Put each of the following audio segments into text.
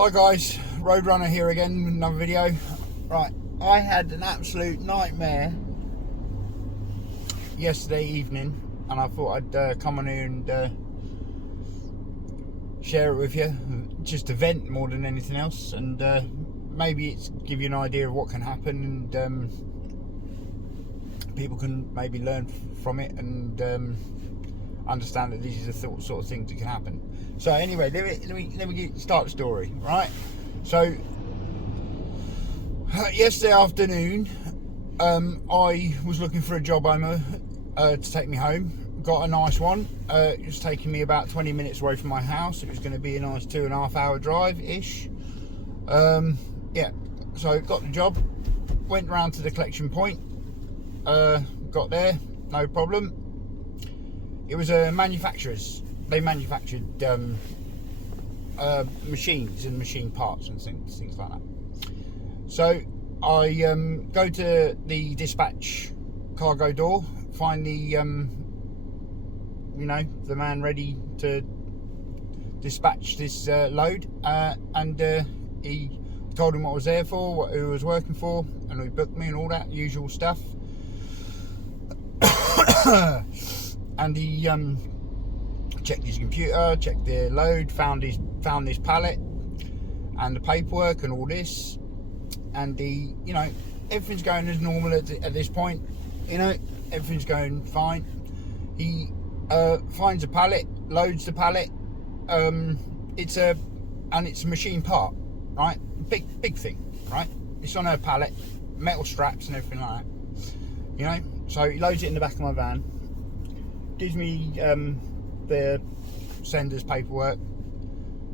Hi guys, Roadrunner here again with another video. Right, I had an absolute nightmare yesterday evening, and I thought I'd come on here and share it with you, just to vent more than anything else, and maybe it's give you an idea of what can happen, and people can maybe learn from it and understand that these are the sort of things that can happen. So anyway, let me start the story, right? So yesterday afternoon, I was looking for a job to take me home. Got a nice one. It was taking me about 20 minutes away from my house. It was going to be a nice 2.5 hour drive ish. Yeah, so got the job. Went round to the collection point. Got there, no problem. It was a manufacturer's. They manufactured machines and machine parts and things like that. So I go to the dispatch cargo door, find the the man ready to dispatch this load, and he told him what I was there for, what I was working for, and he booked me and all that usual stuff. And he checked his computer, checked the load, found this pallet and the paperwork and all this, and everything's going as normal at this point. Everything's going fine. He finds a pallet, loads the pallet. It's a machine part, right? Big thing, right? It's on a pallet, metal straps and everything like that. So he loads it in the back of my van, gives me the sender's paperwork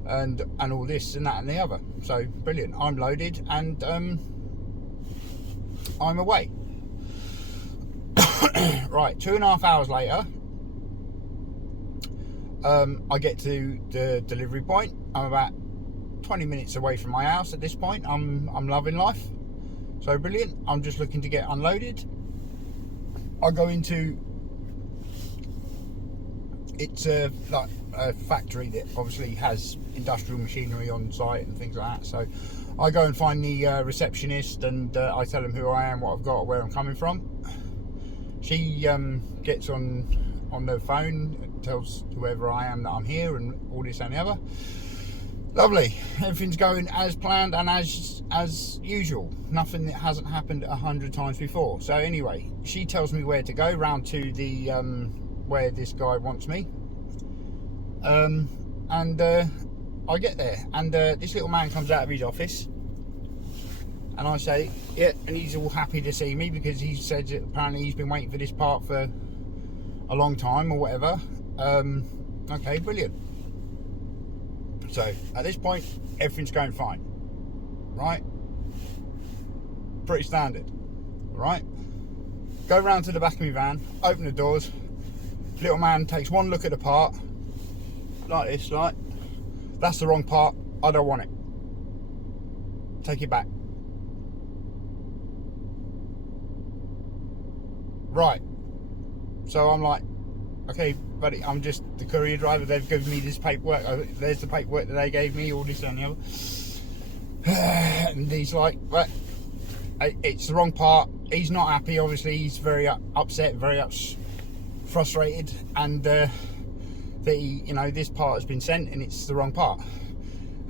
and all this and that and the other. So brilliant, I'm loaded and I'm away. Right, 2.5 hours later, I get to the delivery point. I'm about 20 minutes away from my house at this point. I'm loving life, so brilliant. I'm just looking to get unloaded. I go into, it's like a factory that obviously has industrial machinery on site and things like that. So I go and find the receptionist, and I tell them who I am, what I've got, where I'm coming from. She gets on the phone and tells whoever I am that I'm here and all this and the other. Lovely, everything's going as planned and as usual. Nothing that hasn't happened 100 times before. So anyway, she tells me where to go, round to the where this guy wants me, and I get there, and this little man comes out of his office, and I say, yeah, and he's all happy to see me because he said that apparently he's been waiting for this part for a long time or whatever. Okay, brilliant. So at this point, everything's going fine, right? Pretty standard, right? Go round to the back of my van, open the doors. Little man takes one look at the part, like this, like, that's the wrong part, I don't want it. Take it back. Right. So I'm like, okay, buddy, I'm just the courier driver. They've given me this paperwork. There's the paperwork that they gave me, all this and the other. And he's like, well, it's the wrong part. He's not happy, obviously. He's very upset, very frustrated, and that this part has been sent and it's the wrong part.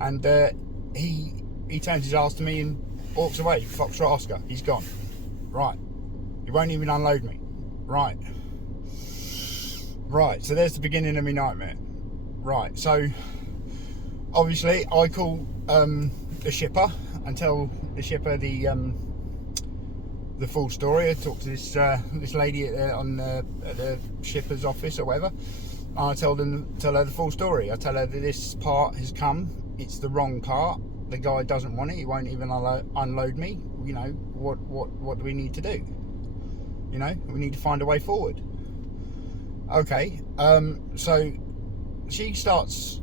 And he turns his ass to me and walks away. Foxtrot Oscar, he's gone. Right. He won't even unload me. Right, so there's the beginning of my nightmare. Right, so obviously I call the shipper and tell the shipper the full story. I talk to this lady at the shipper's office or whatever, and I tell her the full story. I tell her that this part has come, it's the wrong part, the guy doesn't want it, he won't even unload me. What do we need to do? We need to find a way forward. Okay, so she starts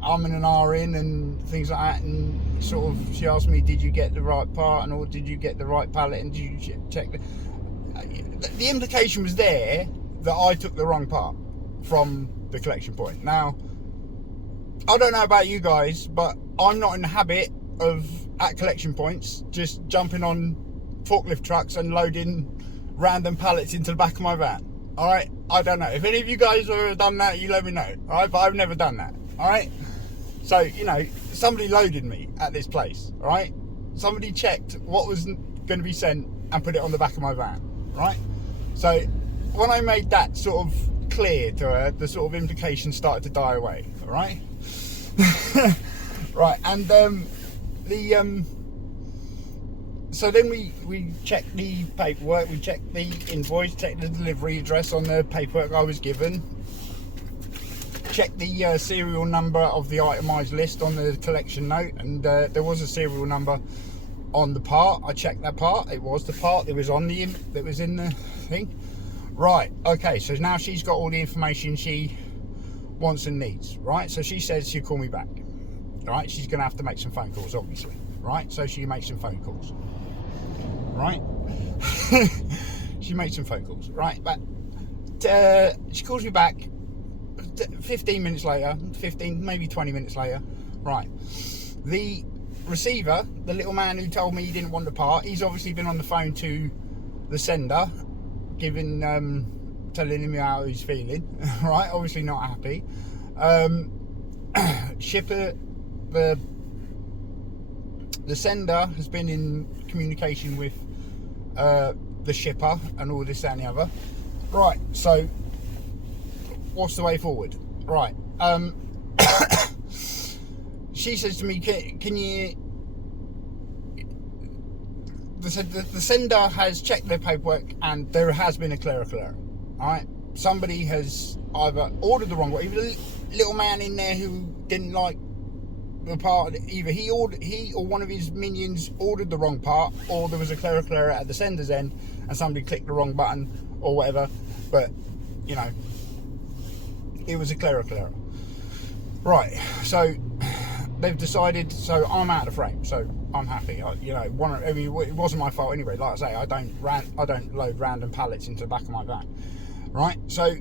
umming and ahhing and things like that, and sort of she asked me, did you get the right part, and or did you get the right pallet, and did you check the implication was there that I took the wrong part from the collection point. Now, I don't know about you guys, but I'm not in the habit of, at collection points, just jumping on forklift trucks and loading random pallets into the back of my van. Alright, I don't know. If any of you guys have ever done that, you let me know. Alright, but I've never done that. Alright, so, you know, somebody loaded me at this place. Alright, somebody checked what was going to be sent and put it on the back of my van. Right, so when I made that sort of clear to her, the sort of implications started to die away. Alright. Right, and so then we checked the paperwork, we checked the invoice, checked the delivery address on the paperwork I was given, checked the serial number of the itemised list on the collection note, and there was a serial number on the part. I checked that part. It was the part that was on the that was in the thing. Right, okay, so now she's got all the information she wants and needs. Right, so she says she'll call me back. Right, she's gonna have to make some phone calls, obviously. Right, so she makes some phone calls. Right. She makes some phone calls. Right, but she calls me back 15 minutes later, 15 maybe 20 minutes later. Right, the receiver, the little man who told me he didn't want the part, he's obviously been on the phone to the sender, giving telling him how he's feeling. Right, obviously not happy. Shipper, the sender has been in communication with the shipper and all this and the other. Right, so what's the way forward? Right, she says to me, can you, the sender has checked their paperwork and there has been a clerical error. Alright, somebody has either ordered the wrong way, even a little man in there who didn't like the part, either he or one of his minions ordered the wrong part, or there was a clerical error at the sender's end and somebody clicked the wrong button or whatever, but you know, it was a clerical error. Right, so they've decided, so I'm out of the frame, so I'm happy. You know, it wasn't my fault anyway. Like I say, I don't load random pallets into the back of my van. Right, so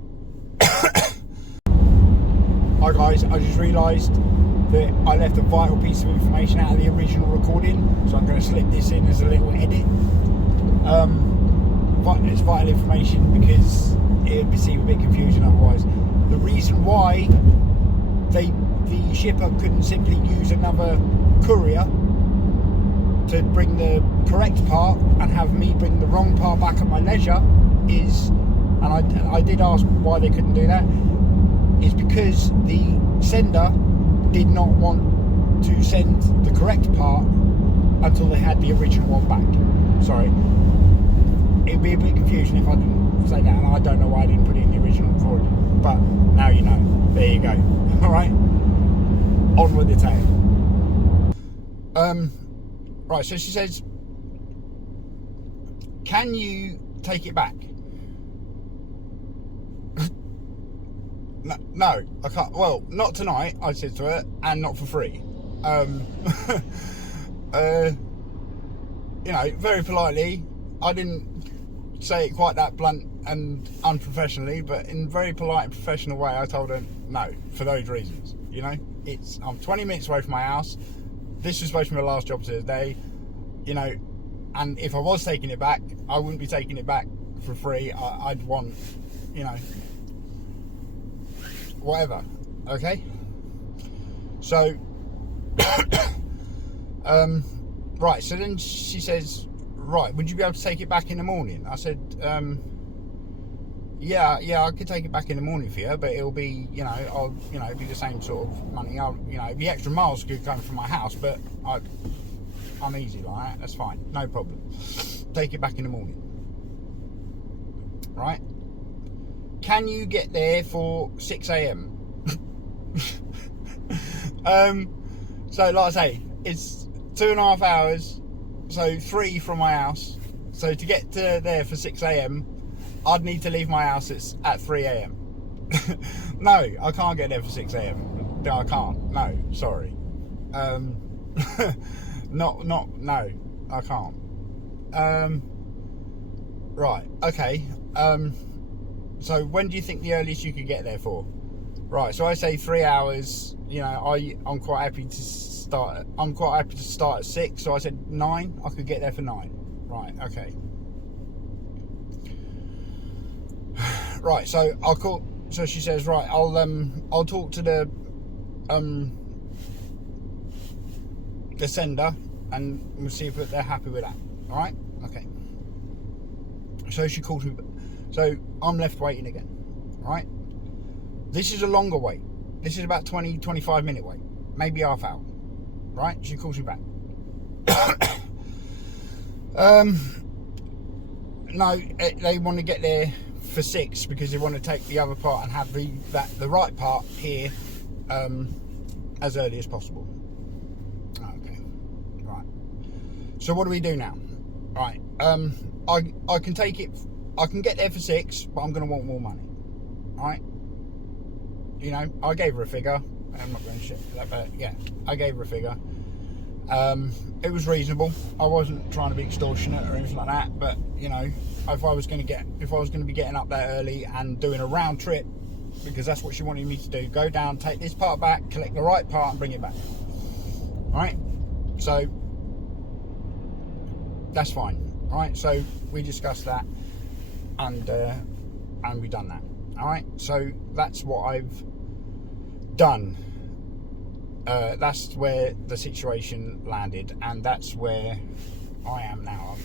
hi guys, I just realised that I left a vital piece of information out of the original recording, so I'm going to slip this in as a little edit. It's vital information because it would seem a bit confusing otherwise. The reason why the shipper couldn't simply use another courier to bring the correct part and have me bring the wrong part back at my leisure is, and I did ask why they couldn't do that, is because the sender did not want to send the correct part until they had the original one back. Sorry, it'd be a bit confusing if I didn't say that, and I don't know why I didn't put it in the original recording, but now you know. There you go. Alright, on with the tale. Right, so she says, can you take it back? No, I can't. Well, not tonight, I said to her, and not for free. You know, very politely, I didn't say it quite that blunt and unprofessionally, but in very polite and professional way, I told her no, for those reasons. You know, I'm 20 minutes away from my house. This was supposed to be my last job today, you know, and if I was taking it back, I wouldn't be taking it back for free. I'd want, you know, whatever. Okay, so right, so then she says, right, would you be able to take it back in the morning? I said, yeah, I could take it back in the morning for you, but it'll be, you know, it'll be the same sort of money. You know, the extra miles could come from my house, but I'm easy like that. That's fine, no problem. Take it back in the morning. Right? Can you get there for 6 a.m? So, like I say, it's 2.5 hours, so 3 from my house. So to get to there for 6 a.m, I'd need to leave my house at 3 a.m. No, I can't get there for 6 a.m. No, I can't. No, sorry. No, I can't. Right, okay. So when do you think the earliest you could get there for? Right, so I say 3 hours. You know, I'm quite happy to start. I'm quite happy to start at 6. So I said 9. I could get there for 9. Right, okay. Right, so I'll call. So she says, right, I'll talk to the sender, and we'll see if they're happy with that. All right, okay. So she calls me. So I'm left waiting again. All right. This is a longer wait. This is about 20-25 minute wait, maybe half hour. Right? She calls me back. No, they want to get there for 6 because they want to take the other part and have the right part here as early as possible. Okay, right. So what do we do now? Right. I can take it. I can get there for 6, but I'm going to want more money. All right. You know, I gave her a figure. I'm not going to shit that, but yeah, I gave her a figure. It was reasonable. I wasn't trying to be extortionate or anything like that, but you know, if I was going to be getting up there early and doing a round trip, because that's what she wanted me to do, go down, take this part back, collect the right part, and bring it back. All right. So that's fine. All right. So we discussed that, and we done that. All right. So that's what I've done. That's where the situation landed, and that's where I am now.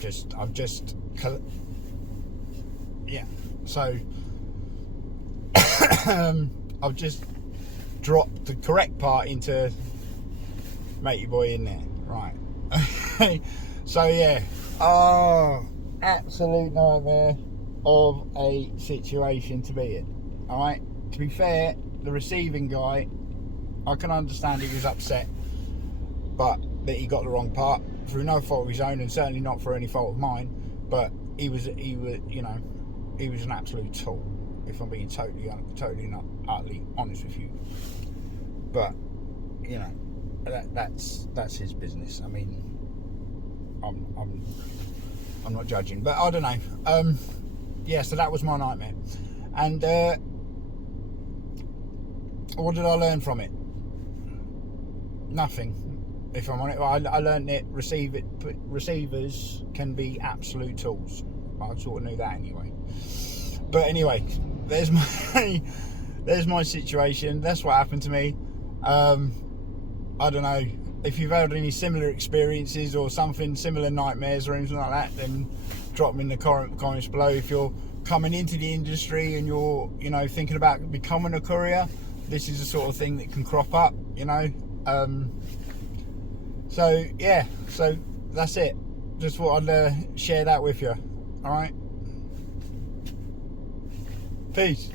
Yeah. So I've just dropped the correct part into matey boy in there. Right. So yeah. Oh, absolute nightmare of a situation to be in. All right. To be fair, the receiving guy, I can understand he was upset, but that he got the wrong part through no fault of his own, and certainly not for any fault of mine. But he was, you know, he was an absolute tool. If I'm being totally not utterly honest with you. But you know, that's his business. I mean, I'm not judging, but I don't know. Yeah, so that was my nightmare, and what did I learn from it? Nothing, if I'm on it. I learned that receivers can be absolute tools. I sort of knew that anyway. But anyway, there's my situation. That's what happened to me. I don't know if you've had any similar experiences or something, similar nightmares or anything like that. Then drop them in the comments below. If you're coming into the industry and you're, you know, thinking about becoming a courier, this is the sort of thing that can crop up, you know. So yeah, so that's it. Just thought I'd share that with you. All right, peace.